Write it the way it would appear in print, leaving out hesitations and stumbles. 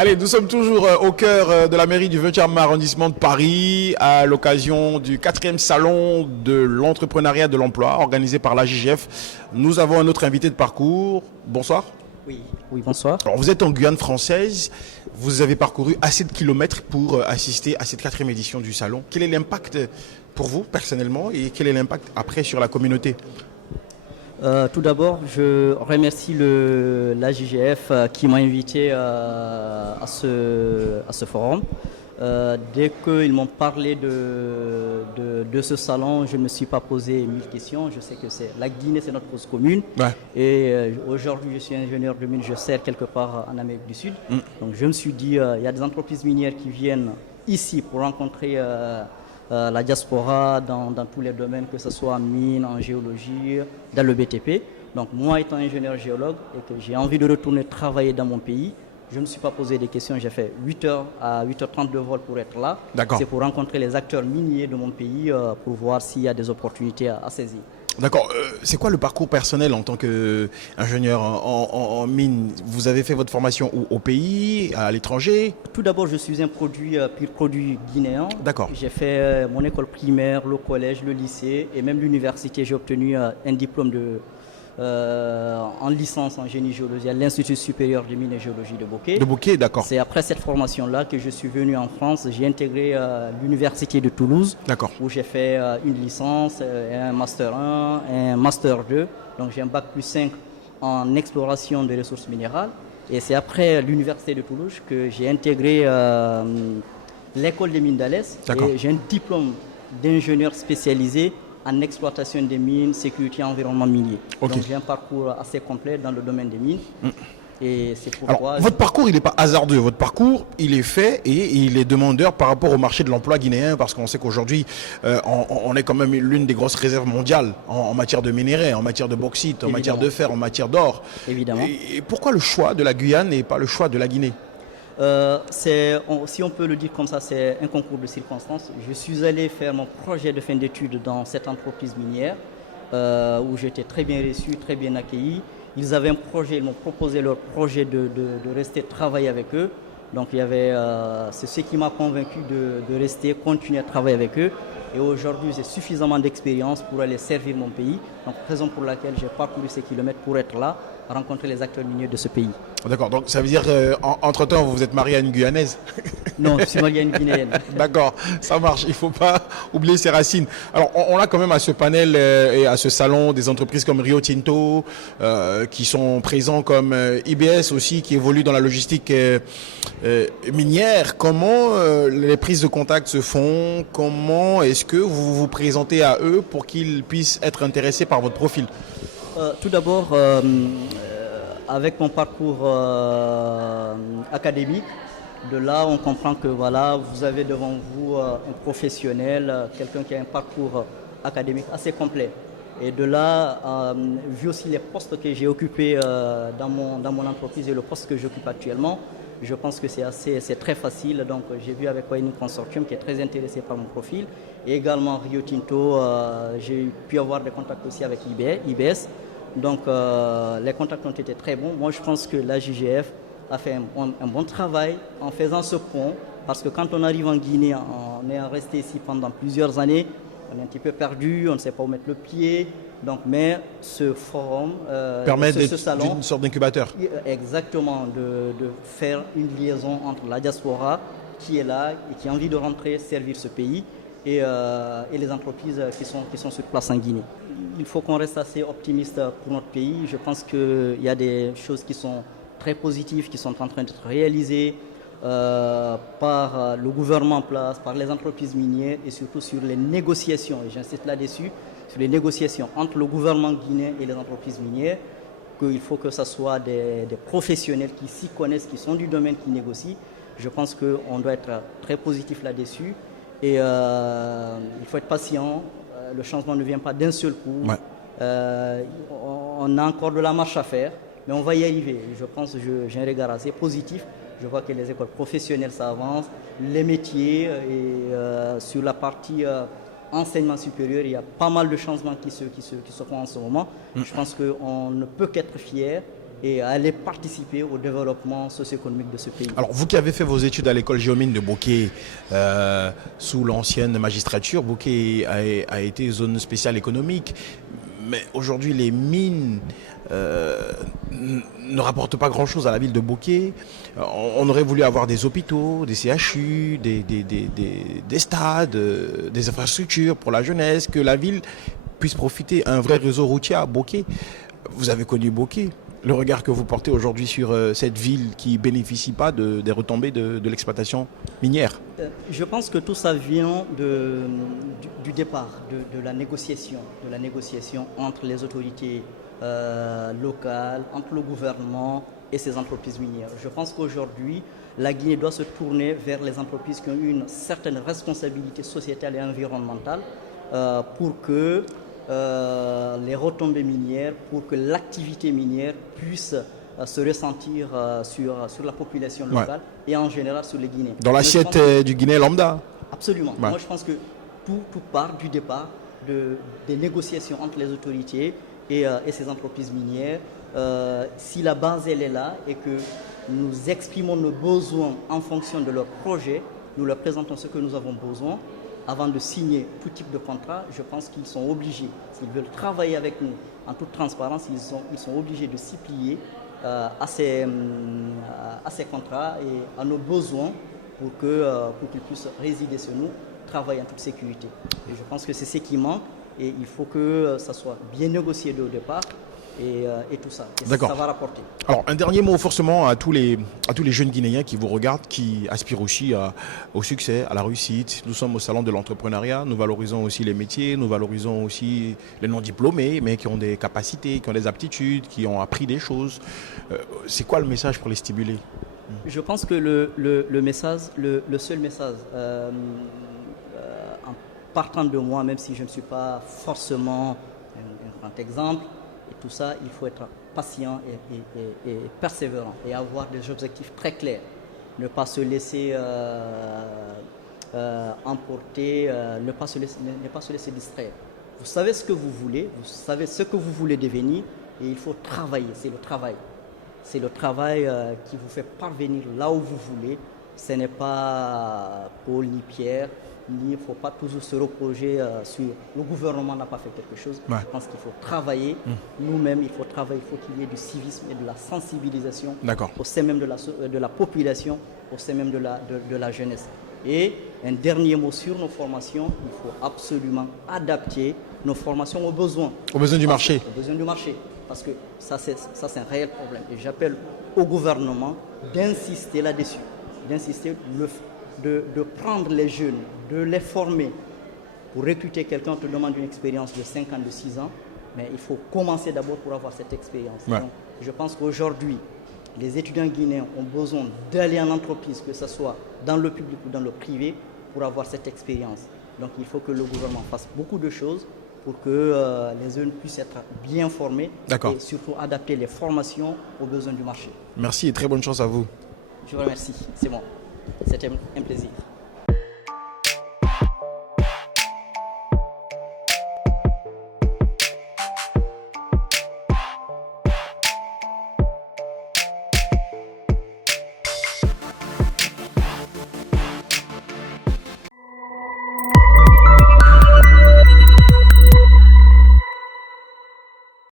Allez, nous sommes toujours au cœur de la mairie du 20e arrondissement de Paris à l'occasion du 4e salon de l'entrepreneuriat de l'emploi organisé par la JGF. Nous avons un autre invité de parcours. Bonsoir. Oui, oui, bonsoir. Alors, vous êtes en Guyane française. Vous avez parcouru assez de kilomètres pour assister à cette 4e édition du salon. Quel est l'impact pour vous personnellement et quel est l'impact après sur la communauté ? Tout d'abord, je remercie la JGF qui m'a invité à ce forum. Dès qu'ils m'ont parlé de ce salon, je ne me suis pas posé 1000 questions. Je sais que la Guinée, c'est notre cause commune. Ouais. Et aujourd'hui, je suis ingénieur de mine, je sers quelque part en Amérique du Sud. Donc je me suis dit, il y a des entreprises minières qui viennent ici pour rencontrer la diaspora dans tous les domaines, que ce soit en mine, en géologie, dans le BTP. Donc moi, étant ingénieur géologue et que j'ai envie de retourner travailler dans mon pays, je ne me suis pas posé des questions. J'ai fait 8h à 8h30 de vol pour être là. C'est pour rencontrer les acteurs miniers de mon pays pour voir s'il y a des opportunités à saisir. D'accord. C'est quoi le parcours personnel en tant qu'ingénieur en mine? Vous avez fait votre formation au pays, à l'étranger? Tout d'abord, je suis un pur produit guinéen. D'accord. J'ai fait mon école primaire, le collège, le lycée et même l'université. J'ai obtenu un diplôme en licence en génie géologie à l'Institut supérieur de mines et géologie de Bokeh. De Bokeh, d'accord. C'est après cette formation-là que je suis venu en France. J'ai intégré l'université de Toulouse, où j'ai fait une licence, un master 1, un master 2. Donc j'ai un bac plus 5 en exploration des ressources minérales. Et c'est après l'université de Toulouse que j'ai intégré l'école des mines d'Alès. Et j'ai un diplôme d'ingénieur spécialisé en exploitation des mines, sécurité et environnement minier. Donc j'ai un parcours assez complet dans le domaine des mines. Et c'est pourquoi... Alors, votre parcours, il n'est pas hasardeux. Votre parcours, il est fait et il est demandeur par rapport au marché de l'emploi guinéen, parce qu'on sait qu'aujourd'hui, on est quand même l'une des grosses réserves mondiales en matière de minerais, en matière de bauxite, en matière de fer, en matière d'or. Évidemment. Et pourquoi le choix de la Guyane et pas le choix de la Guinée ? Si on peut le dire comme ça, c'est un concours de circonstances. Je suis allé faire mon projet de fin d'études dans cette entreprise minière où j'étais très bien reçu, très bien accueilli. Ils avaient un projet, ils m'ont proposé leur projet de rester travailler avec eux. Donc c'est ce qui m'a convaincu de rester, continuer à travailler avec eux. Et aujourd'hui, j'ai suffisamment d'expérience pour aller servir mon pays. Donc, raison pour laquelle j'ai parcouru ces kilomètres pour être là, rencontrer les acteurs miniers de ce pays. D'accord, donc ça veut dire qu'entre-temps, vous vous êtes marié à une Guyanaise? Non, je suis marié à une Guinéenne. D'accord, ça marche, il ne faut pas oublier ses racines. Alors, on a quand même à ce panel et à ce salon des entreprises comme Rio Tinto, qui sont présents, comme IBS aussi, qui évolue dans la logistique minière. Comment les prises de contact se font? Comment est-ce que vous vous présentez à eux pour qu'ils puissent être intéressés par votre profil? Tout d'abord, avec mon parcours académique, de là on comprend que voilà, vous avez devant vous un professionnel, quelqu'un qui a un parcours académique assez complet. Et de là, vu aussi les postes que j'ai occupés dans mon entreprise et le poste que j'occupe actuellement, je pense que c'est très facile. Donc j'ai vu avec Wayne Consortium qui est très intéressé par mon profil. Et également Rio Tinto, j'ai pu avoir des contacts aussi avec IBS. Donc les contacts ont été très bons. Moi je pense que la JGF a fait un bon travail en faisant ce pont. Parce que quand on arrive en Guinée, on est resté ici pendant plusieurs années, on est un petit peu perdu, on ne sait pas où mettre le pied. Donc, mais ce forum permet ce salon, une sorte d'incubateur. Exactement, de faire une liaison entre la diaspora qui est là et qui a envie de rentrer, servir ce pays et les entreprises qui sont sur place en Guinée. Il faut qu'on reste assez optimiste pour notre pays. Je pense qu'il y a des choses qui sont très positives, qui sont en train d'être réalisées par le gouvernement en place, par les entreprises minières et surtout sur les négociations, et j'insiste là-dessus, sur les négociations entre le gouvernement guinéen et les entreprises minières, qu'il faut que ce soit des professionnels qui s'y connaissent, qui sont du domaine, qui négocient. Je pense qu'on doit être très positif là-dessus et il faut être patient. Le changement ne vient pas d'un seul coup. Ouais. On a encore de la marche à faire, mais on va y arriver. Je pense que j'ai un regard assez positif. Je vois que les écoles professionnelles, ça avance, les métiers et sur la partie enseignement supérieur, il y a pas mal de changements qui se font en ce moment. Je pense qu'on ne peut qu'être fier et aller participer au développement socio-économique de ce pays. Alors, vous qui avez fait vos études à l'école géomine de Bokeh, sous l'ancienne magistrature, Bokeh a été zone spéciale économique. Mais aujourd'hui, les mines ne rapportent pas grand-chose à la ville de Bokeh. On aurait voulu avoir des hôpitaux, des CHU, des stades, des infrastructures pour la jeunesse, que la ville puisse profiter d'un vrai réseau routier à Bokeh. Vous avez connu Bokeh. Le regard que vous portez aujourd'hui sur cette ville qui ne bénéficie pas des retombées de l'exploitation minière? Je pense que tout ça vient du départ, de la négociation entre les autorités locales, entre le gouvernement et ces entreprises minières. Je pense qu'aujourd'hui, la Guinée doit se tourner vers les entreprises qui ont une certaine responsabilité sociétale et environnementale pour que les retombées minières, pour que l'activité minière puisse se ressentir sur la population locale et en général sur les Guinéens. Dans l'assiette du Guinée lambda? Absolument. Moi, je pense que tout part du départ des négociations entre les autorités et ces entreprises minières. Si la base elle est là et que nous exprimons nos besoins en fonction de leur projet, nous leur présentons ce que nous avons besoin. Avant de signer tout type de contrat, je pense qu'ils sont obligés, s'ils veulent travailler avec nous en toute transparence, ils sont obligés de s'y plier à ces contrats et à nos besoins pour qu'ils puissent résider sur nous, travailler en toute sécurité. Et je pense que c'est ce qui manque et il faut que ça soit bien négocié dès au départ. Et tout ça. Et ça va rapporter. Alors, un dernier mot forcément à tous les jeunes Guinéens qui vous regardent, qui aspirent aussi au succès, à la réussite. Nous sommes au salon de l'entrepreneuriat, nous valorisons aussi les métiers, nous valorisons aussi les non-diplômés, mais qui ont des capacités, qui ont des aptitudes, qui ont appris des choses. C'est quoi le message pour les stimuler? Je pense que le seul message, en partant de moi, même si je ne suis pas forcément un grand exemple, et tout ça, il faut être patient et persévérant et avoir des objectifs très clairs. Ne pas se laisser emporter, ne pas se laisser distraire. Vous savez ce que vous voulez, vous savez ce que vous voulez devenir et il faut travailler, c'est le travail. C'est le travail qui vous fait parvenir là où vous voulez. Ce n'est pas Paul ni Pierre. Il ne faut pas toujours se reprocher sur le gouvernement n'a pas fait quelque chose. Je pense qu'il faut travailler nous-mêmes, il faut travailler, il faut qu'il y ait du civisme et de la sensibilisation au sein même de la population, au sein même de la jeunesse. Et un dernier mot sur nos formations, il faut absolument adapter nos formations aux besoins. Aux besoins du marché. Aux besoins du marché. Parce que ça c'est un réel problème. Et j'appelle au gouvernement d'insister là-dessus, d'insister de prendre les jeunes, de les former. Pour recruter quelqu'un, on te demande une expérience de 5 ans, de 6 ans, mais il faut commencer d'abord pour avoir cette expérience. Donc, je pense qu'aujourd'hui, les étudiants guinéens ont besoin d'aller en entreprise, que ce soit dans le public ou dans le privé, pour avoir cette expérience. Donc il faut que le gouvernement fasse beaucoup de choses pour que les jeunes puissent être bien formés et surtout adapter les formations aux besoins du marché. Merci et très bonne chance à vous. Je vous remercie, c'est moi. C'était un plaisir.